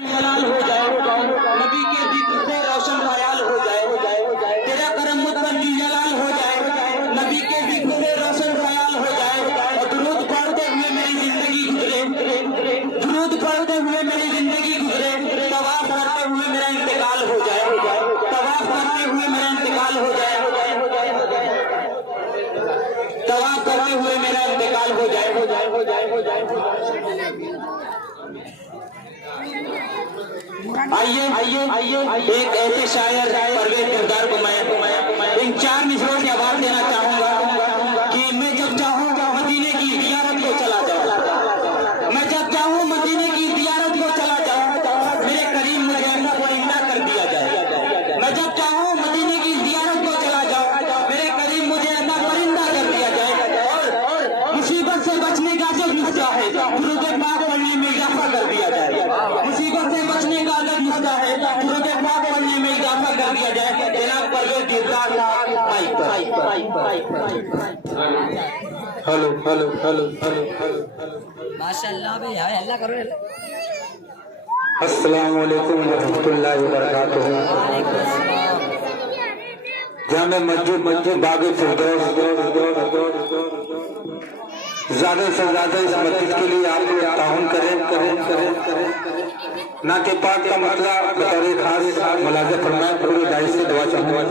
जलाल हो जाए, नबी के जिक्र से रोशन ख्याल हो जाए, तेरा करम मुझ पर भी जलाल हो जाए, नबी के जिक्र से रोशन ख्याल हो जाए, और दुरूद पढ़ते हुए मेरी जिंदगी गुजरे, दुरूद पढ़ते हुए मेरी जिंदगी गुजरे, तवाफ करते हुए मेरा इंतकाल हो जाए, तवाफ करते हुए मेरा इंतकाल हो जाए, तवाफ करते हुए मेरा इंतकाल हो जाए। आइए एक ऐसे शायर परवेज किरदार को मैं इन 4 मिसरों की आवाज देना चाहूंगा कि मैं जब चाहूँ मदीने की जियारत को चला जाऊँ, मैं जब चाहूँ मदीने की जियारत को चला जाऊँ, मेरे करीम मुझे ऐसा परिंदा कर दिया जाए, मैं जब चाहूँ मदीने की जियारत को चला जाऊँ, मेरे करीम मुझे ऐसा परिंदा कर दिया जाए, और मुसीबत से बचने का जो नुस्खा है दुरूद पाक पढ़ने में इजाफा कर दिया जाए, मुसीबत से बचने का जो नुस्खा है दुरूद पाक पढ़ने में इजाफा कर दिया जाए। जनाब परवेज किरदार hello hello hello hello hello माशाअल्लाह भाई यार अल्लाह करो। अस्सलाम वालेकुम व रहमतुल्लाहि व बरकातुहू। जामे मस्जिद बाग़े फिरदौस ज्यादा से ज्यादा इस मस्जिद के लिए आप ताउन करें ना के पाक का मसला बतौर खास मुलाज़ा फरमाएं। पूरी दाई से दुआ चाहूँगा।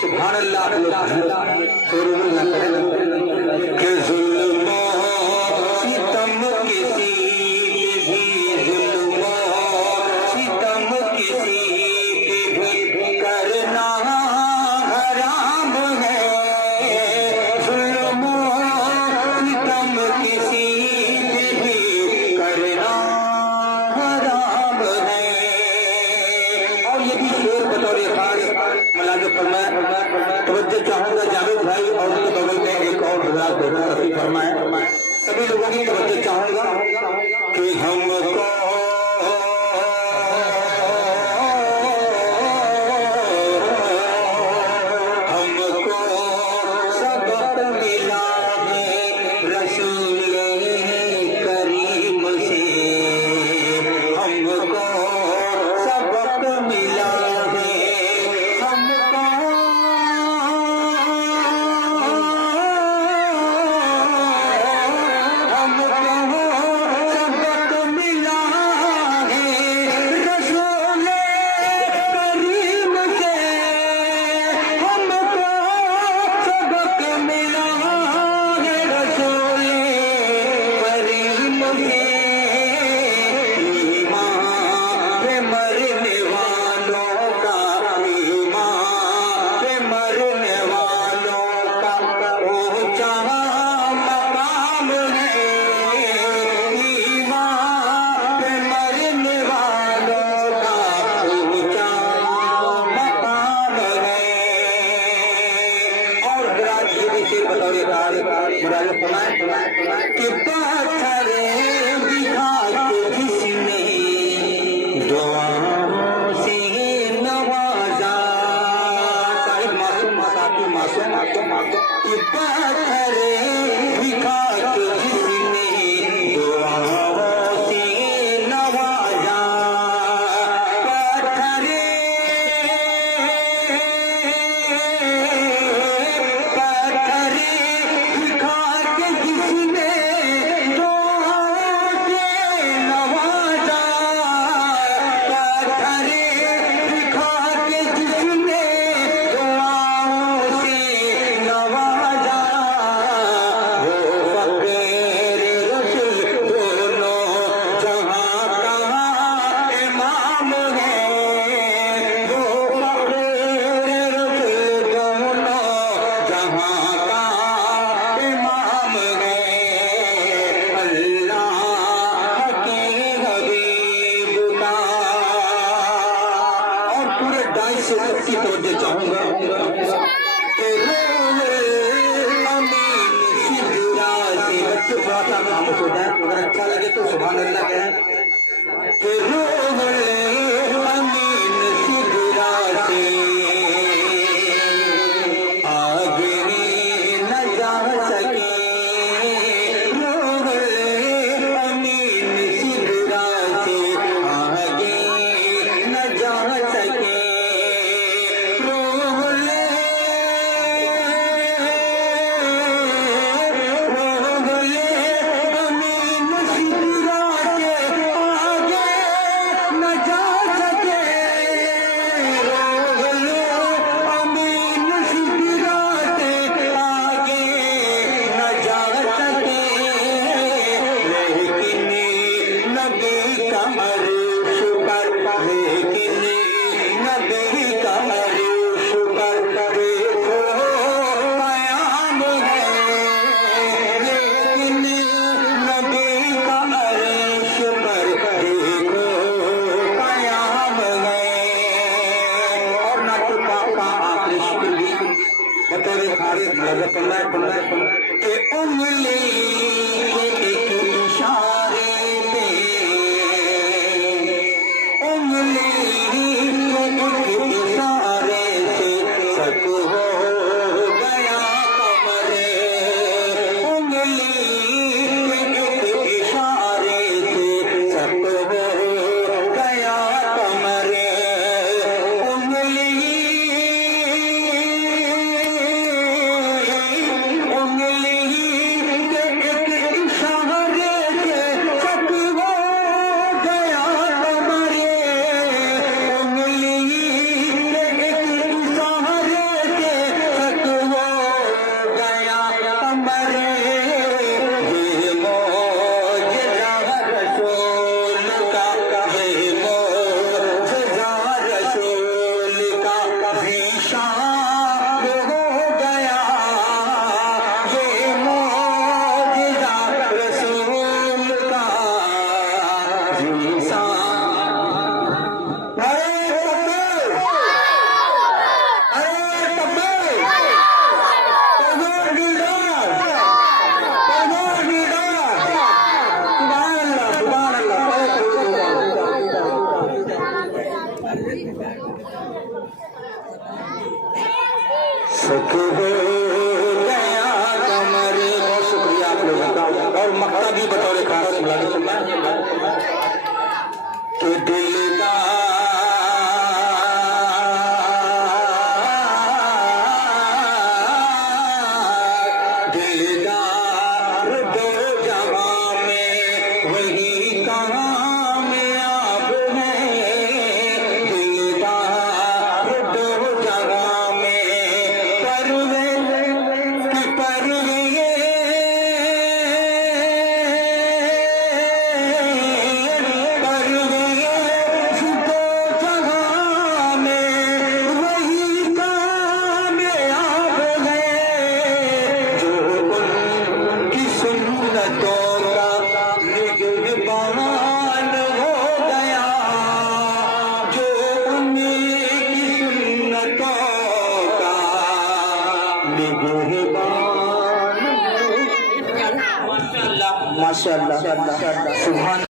सुभान अल्लाह के जुल्म सितम किसी भी जुल्म सितम किसी भी करना हराम है, जुल्म सितम किसी भी करना हराम है। और ये भी शेर बतौर खास मुलाज़ा फरमाए। तवज्जो चाहूंगा जावेद भाई और उनके बगल में एक और हजरात बैठा रफी फरमाए। सभी लोगों की तवज्जो चाहूंगा कि हमको सबक मिला है रसूल करीम से, हमको सबक मिला है, हमको सबक मिला है रसूल करीम से, हमको सबक मिला है रसूल करीम से। ईमान पे मरने वालों का, ईमान पे मरने वालों का ऊंचा मकाम है, ईमान पे मरने वालों का ऊंचा मकाम है। और हजरात ये भी शेर बतौर मुराद फरमाए कि पत्थर दिखा के जिसने दुआओं से नवाजा, साहिब मासूम मासूम मासूम मासूम मासूम, ये पत्थर दिखा के जिसने दुआओं से नवाजा, पत्थर खामोश हो जाए, अगर अच्छा लगे तो सुभान अल्लाह कहें। अमीन सिगरा से आगे न जा सके, अमीन सिगरा से आगे न जा सके, उंगली के एक इशारे पे, उंगली के एक इशारे से सक हो गया कमरे, उंगली के एक इशारे से सक हो गया कमरे, उंगली सक हो गया कमरे। बहुत शुक्रिया आप लोगों का। और मक्ता भी बतौर खास कि दिलदार दिलदार दो जहां में वही कहाँ में आप हैं, दिलदार दो जहां में परवे माशाअल्लाह, सुभान